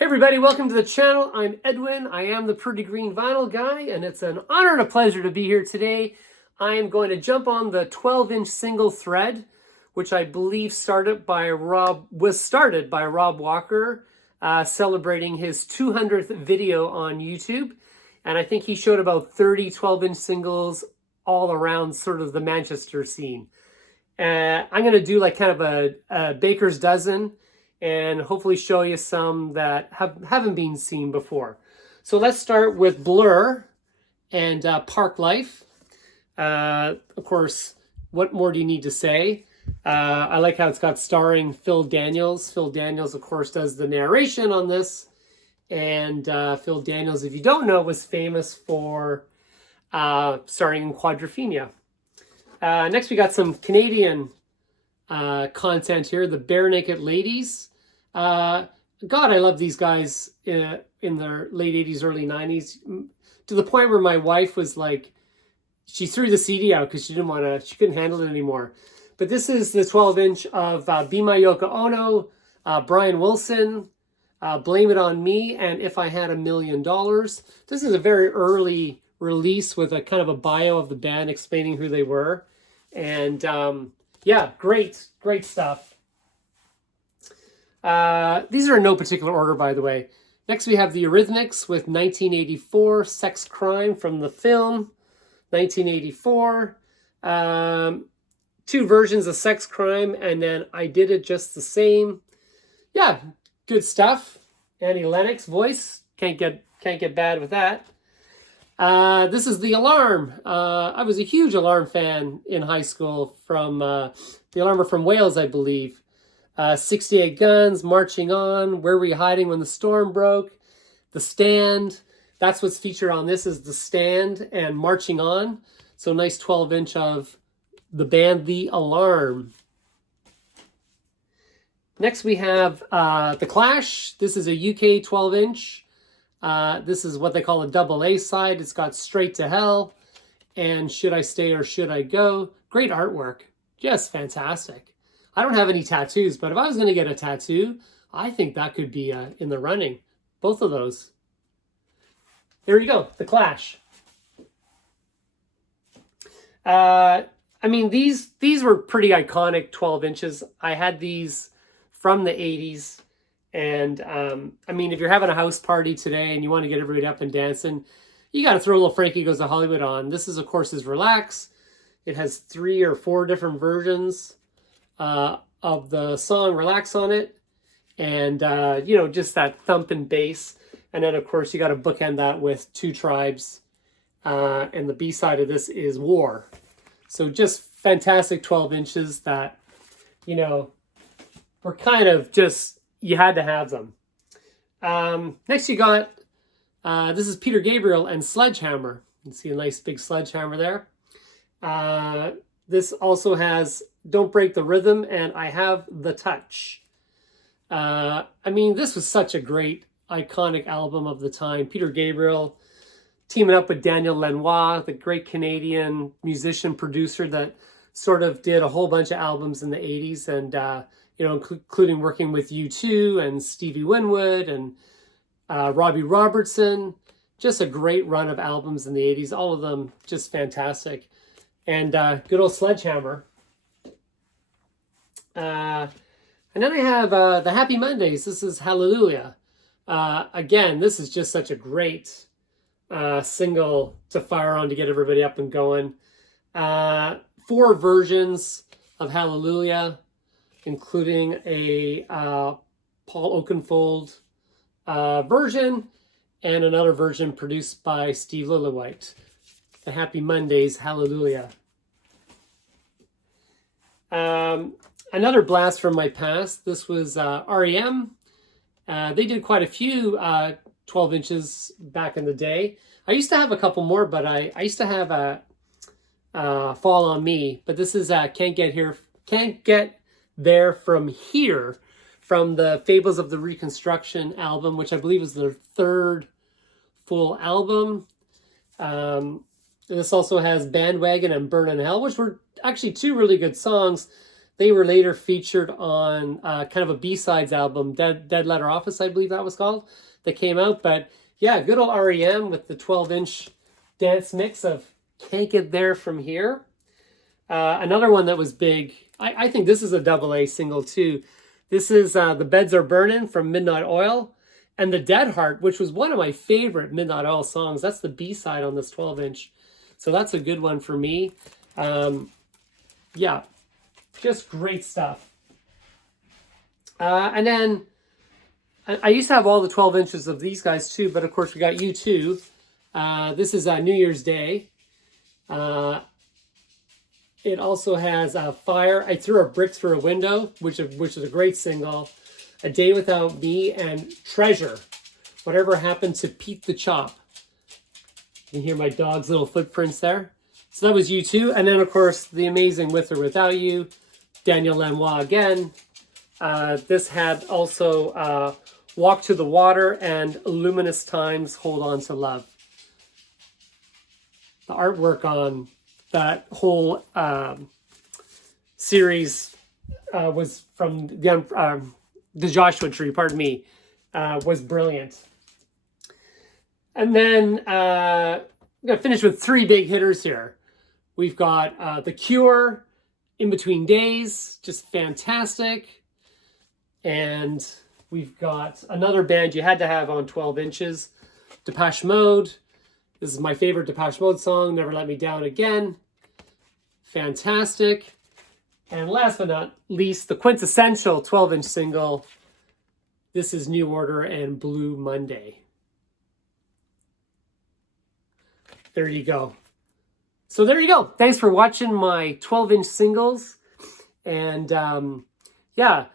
Hey everybody, welcome to the channel. I'm Edwin. I am the Pretty Green Vinyl Guy, and it's an honor and a pleasure to be here today. I am going to jump on the 12-inch single thread, which I believe was started by Rob Walker, celebrating his 200th video on YouTube. And I think he showed about 30 12-inch singles all around sort of the Manchester scene. I'm going to do like kind of a baker's dozen, and hopefully show you some that haven't been seen before. So let's start with Blur and Park Life. Of course, what more do you need to say? I like how it's got starring Phil Daniels. Phil Daniels, of course, does the narration on this. And Phil Daniels, if you don't know, was famous for starring in Quadrophenia. Next, we got some Canadian content here, the Bare Naked Ladies. God, I love these guys in their late 80s, early 90s, to the point where my wife was like, she threw the CD out because she couldn't handle it anymore. But this is the 12-inch of Be My Yoko Ono, Brian Wilson, Blame It On Me, and If I Had $1 Million. This is a very early release with a kind of a bio of the band explaining who they were. And yeah, great stuff. These are in no particular order, by the way. Next, we have the Eurythmics with 1984, Sex Crime from the film, 1984. Two versions of Sex Crime, and then I Did It Just the Same. Yeah, good stuff. Annie Lennox voice, can't get bad with that. This is The Alarm. I was a huge Alarm fan in high school from The Alarm are from Wales, I believe. 68 Guns, Marching On, Where Were You Hiding When the Storm Broke, The Stand. That's what's featured on this is The Stand and Marching On. So nice 12-inch of the band The Alarm. Next we have The Clash. This is a UK 12-inch. This is what they call a double A side. It's got Straight to Hell and Should I Stay or Should I Go. Great artwork. Just fantastic. I don't have any tattoos, but if I was going to get a tattoo, I think that could be in the running. Both of those. There you go, The Clash. I mean, these were pretty iconic 12 inches. I had these from the 80s. And I mean, if you're having a house party today and you want to get everybody up and dancing, you got to throw a little Frankie Goes to Hollywood on. This is, of course, is Relax. It has 3 or 4 different versions of the song Relax on it. And, you know, just that thumping bass. And then, of course, you got to bookend that with Two Tribes. And the B-side of this is War. So just fantastic 12 inches that, you know, were kind of just, you had to have them. Next you got, this is Peter Gabriel and Sledgehammer. You can see a nice big sledgehammer there. This also has Don't Break the Rhythm and I Have the Touch. I mean, this was such a great, iconic album of the time. Peter Gabriel teaming up with Daniel Lanois, the great Canadian musician, producer that sort of did a whole bunch of albums in the 80s. And, you know, including working with U2 and Stevie Winwood and Robbie Robertson. Just a great run of albums in the 80s. All of them just fantastic. And good old Sledgehammer. And then I have the Happy Mondays. This is Hallelujah. Again, this is just such a great single to fire on to get everybody up and going. 4 versions of Hallelujah, including a Paul Oakenfold version and another version produced by Steve Lillywhite. The Happy Mondays, Hallelujah. Another blast from my past. This was REM. They did quite a few 12 inches back in the day. I used to have a couple more, but I used to have a Fall on Me. But this is Can't Get There From Here, from the Fables of the Reconstruction album, which I believe is their 3rd full album. This also has Bandwagon and Burn in Hell, which were actually 2 really good songs They were later featured on kind of a B-sides album, Dead Letter Office, I believe that was called, that came out. But yeah, good old REM with the 12-inch dance mix of Can't Get There From Here. Another one that was big, I think this is a double A single too. This is The Beds Are Burning from Midnight Oil. And The Dead Heart, which was one of my favorite Midnight Oil songs. That's the B-side on this 12-inch. So that's a good one for me. Yeah, just great stuff. And then I used to have all the 12 inches of these guys too, but of course we got U2. This is New Year's Day. It also has Fire. I Threw a Brick Through a Window, which is a great single. A Day Without Me, and Treasure. Whatever Happened to Pete the Chop. You can hear my dog's little footprints there. So that was U2. And then, of course, the amazing With or Without You. Daniel Lanois again. This had also Walk to the Water and Luminous Times, Hold On to Love. The artwork on that whole series was from the Joshua Tree, pardon me, was brilliant. And then I'm going to finish with three big hitters here. We've got The Cure, In Between Days, just fantastic. And we've got another band you had to have on 12 inches, Depeche Mode. This is my favorite Depeche Mode song, Never Let Me Down Again. Fantastic. And last but not least, the quintessential 12-inch single, This Is New Order and Blue Monday. There you go. So there you go. Thanks for watching my 12-inch singles. And yeah,